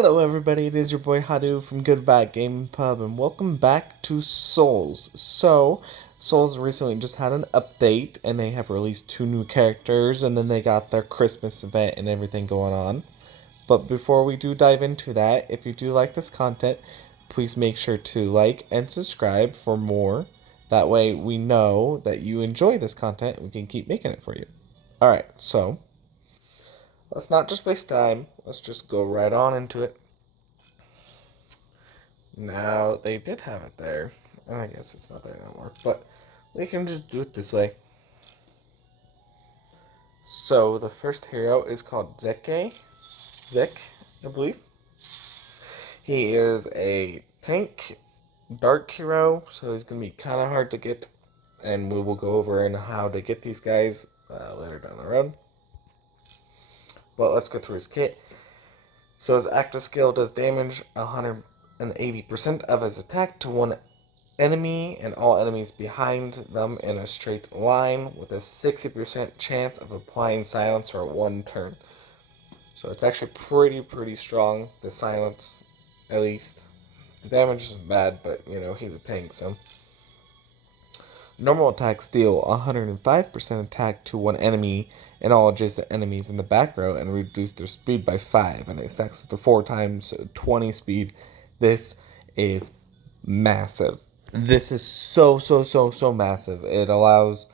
Hello everybody, it is your boy Hadu from Good Bad Game Pub, and welcome back to Souls. Souls recently just had an update, and they have released 2 new characters, and then they got their Christmas event and everything going on. But before we do dive into that, if you do like this content, please make sure to like and subscribe for more. That way we know that you enjoy this content and we can keep making it for you. Alright, so let's not just waste time. Let's just go right on into it. Now, they did have it there. And I guess it's not there anymore. But we can just do it this way. So, the first hero is called Zeke, I believe. He is a tank dark hero, so he's going to be kind of hard to get. And we will go over in how to get these guys later down the road. But let's go through his kit. So his active skill does damage 180% of his attack to one enemy and all enemies behind them in a straight line with a 60% chance of applying silence for 1 turn. So it's actually pretty strong, the silence, at least. The damage isn't bad, but, he's a tank, so. Normal attacks deal 105% attack to one enemy and all adjacent enemies in the back row and reduce their speed by 5. And it stacks with the 4 times 20 speed. This is massive. This is so massive. It allows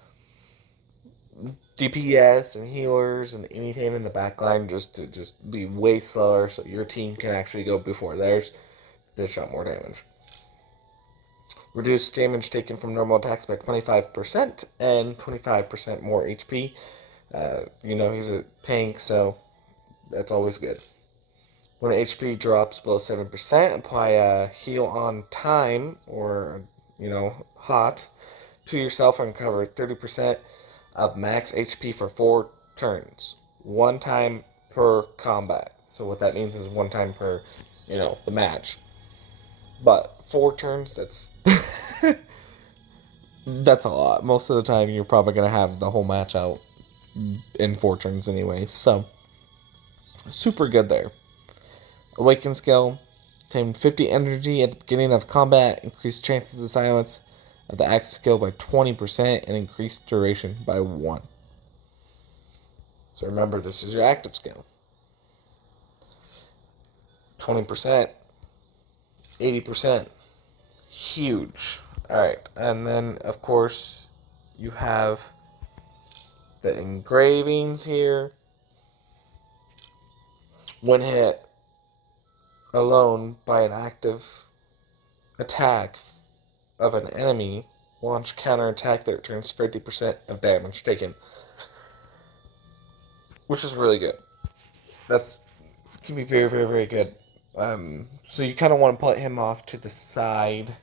DPS and healers and anything in the backline to be way slower so your team can actually go before theirs, dish out more damage. Reduce damage taken from normal attacks by 25% and 25% more HP. He's a tank, so that's always good. When HP drops below 7%, apply a heal on time, or, hot, to yourself and recover 30% of max HP for 4 turns. 1 time per combat. So what that means is 1 time per, the match. But 4 turns, that's that's a lot. Most of the time, you're probably going to have the whole match out in 4 turns anyway. So, super good there. Awaken skill. Obtain 50 energy at the beginning of combat. Increase chances of silence of the active skill by 20% and increase duration by 1. So remember, this is your active skill. 20%. 80%. Huge. Alright, and then, of course, you have the engravings here. When hit alone by an active attack of an enemy, launch counterattack that returns 50% of damage taken. Which is really good. Can be very good. So you kind of want to put him off to the side,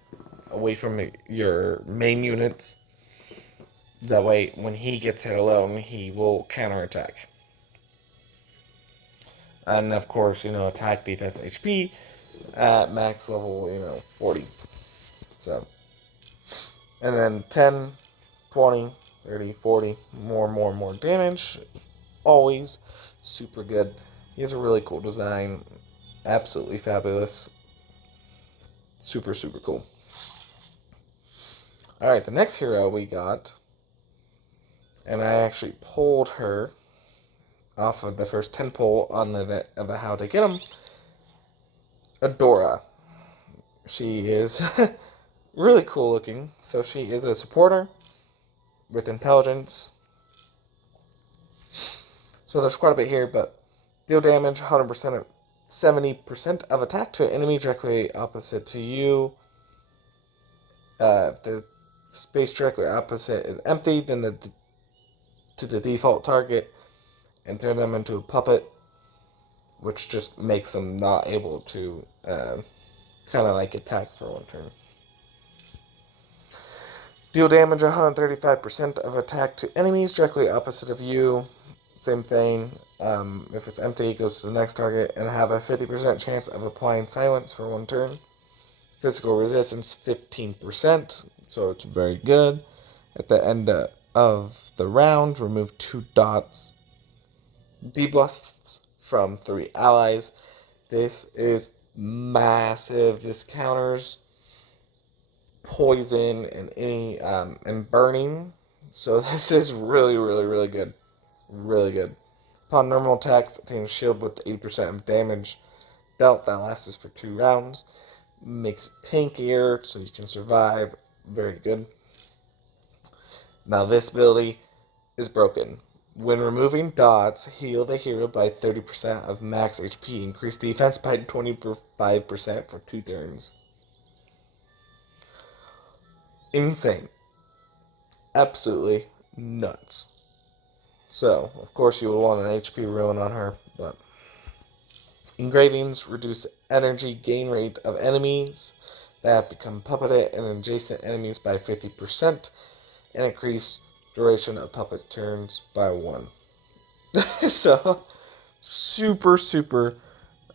away from your main units. That way, when he gets hit alone, he will counterattack. And of course, attack, defense, HP at max level, 40. So, and then 10, 20, 30, 40, more damage. Always super good. He has a really cool design. Absolutely fabulous. Super cool. Alright, the next hero we got, and I actually pulled her off of the first 10 poll on the event about how to get them. Adora. She is really cool looking. So she is a supporter with intelligence. So there's quite a bit here, but deal damage 100% of 70% of attack to an enemy directly opposite to you. If the space directly opposite is empty, then to the default target and turn them into a puppet, which just makes them not able to attack for 1 turn. Deal damage 135% of attack to enemies directly opposite of you. Same thing. If it's empty, it goes to the next target, and have a 50% chance of applying silence for 1 turn. Physical resistance 15%, so it's very good. At the end of the round, remove 2 dots. Debuffs from 3 allies This is massive. This counters poison and any and burning. So this is really, really, really good. Really good. Upon normal attacks, attains shield with 80% of damage dealt. That lasts for 2 rounds. Makes it tankier so you can survive. Very good. Now this ability is broken. When removing dots, heal the hero by 30% of max HP. Increase defense by 25% for 2 turns. Insane. Absolutely nuts. So, of course, you will want an HP ruin on her, but engravings reduce energy gain rate of enemies that have become puppeted and adjacent enemies by 50%, and increase duration of puppet turns by 1. So, super,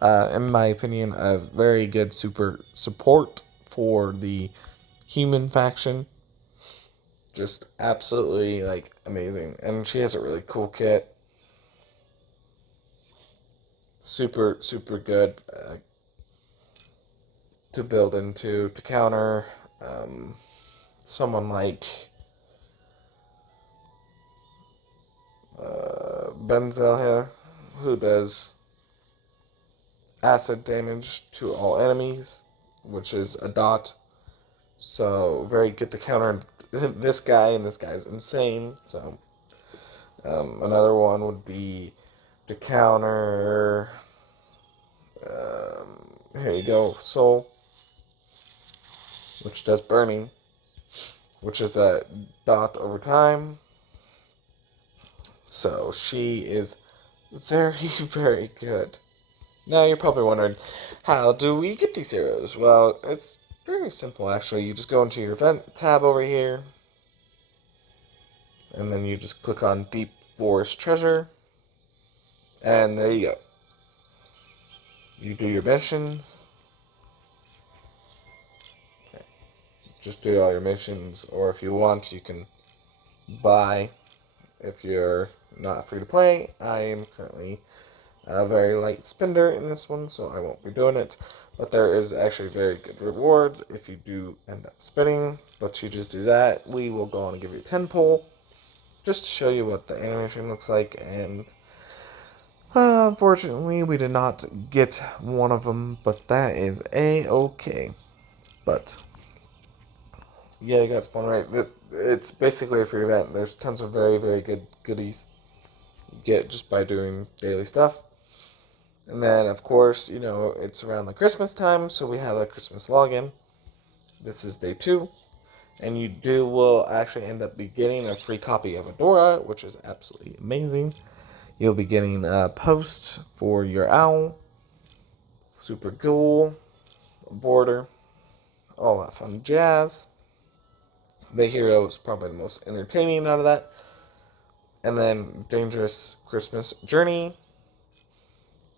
in my opinion, a very good super support for the human faction. Just absolutely, amazing. And she has a really cool kit. Super good to build into, to counter someone like Benzel here, who does acid damage to all enemies, which is a dot. So very good to counter this guy, and this guy's insane. So another one would be to counter. Here you go, Soul, which does burning, which is a dot over time. So she is very, very good. Now you're probably wondering, how do we get these heroes? Well, it's very simple actually. You just go into your event tab over here, and then you just click on Deep Forest Treasure, and there you go. You do your missions. Okay. Just do all your missions, or if you want, you can buy. If you're not free to play, I am currently a very light spender in this one, so I won't be doing it. But there is actually very good rewards if you do end up spinning. But you just do that. We will go on and give you a 10 pull, just to show you what the animation looks like. And unfortunately, we did not get one of them, but that is a-okay. But yeah, you got spawn right. It's basically a free event. There's tons of very, very good goodies you get just by doing daily stuff. And then, of course, it's around the Christmas time, so we have a Christmas login. This is day 2. And you will actually end up getting a free copy of Adora, which is absolutely amazing. You'll be getting a post for your owl. Super cool. A border. All that fun jazz. The hero is probably the most entertaining out of that. And then Dangerous Christmas Journey.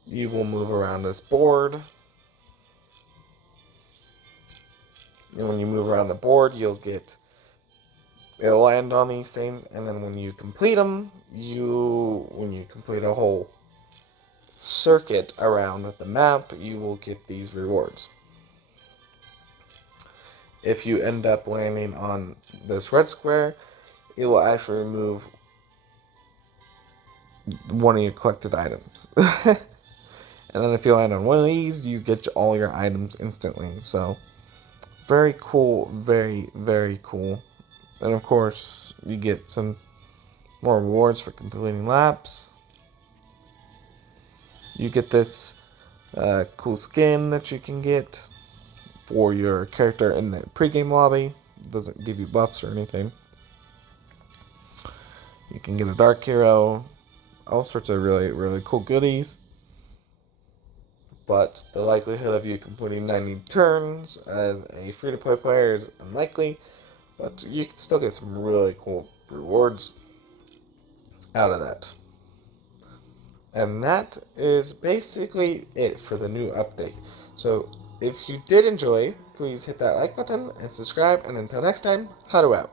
You will move around this board. And when you move around the board, it'll land on these things, and then when you complete them, when you complete a whole circuit around the map, you will get these rewards. If you end up landing on this red square, it will actually remove one of your collected items. And then if you land on one of these, you get all your items instantly. So, very cool, very, very cool. And of course, you get some more rewards for completing laps. You get this cool skin that you can get for your character in the pregame lobby. It doesn't give you buffs or anything. You can get a dark hero, all sorts of really, really cool goodies. But the likelihood of you completing 90 turns as a free-to-play player is unlikely. But you can still get some really cool rewards out of that. And that is basically it for the new update. So if you did enjoy, please hit that like button and subscribe. And until next time, Hado out.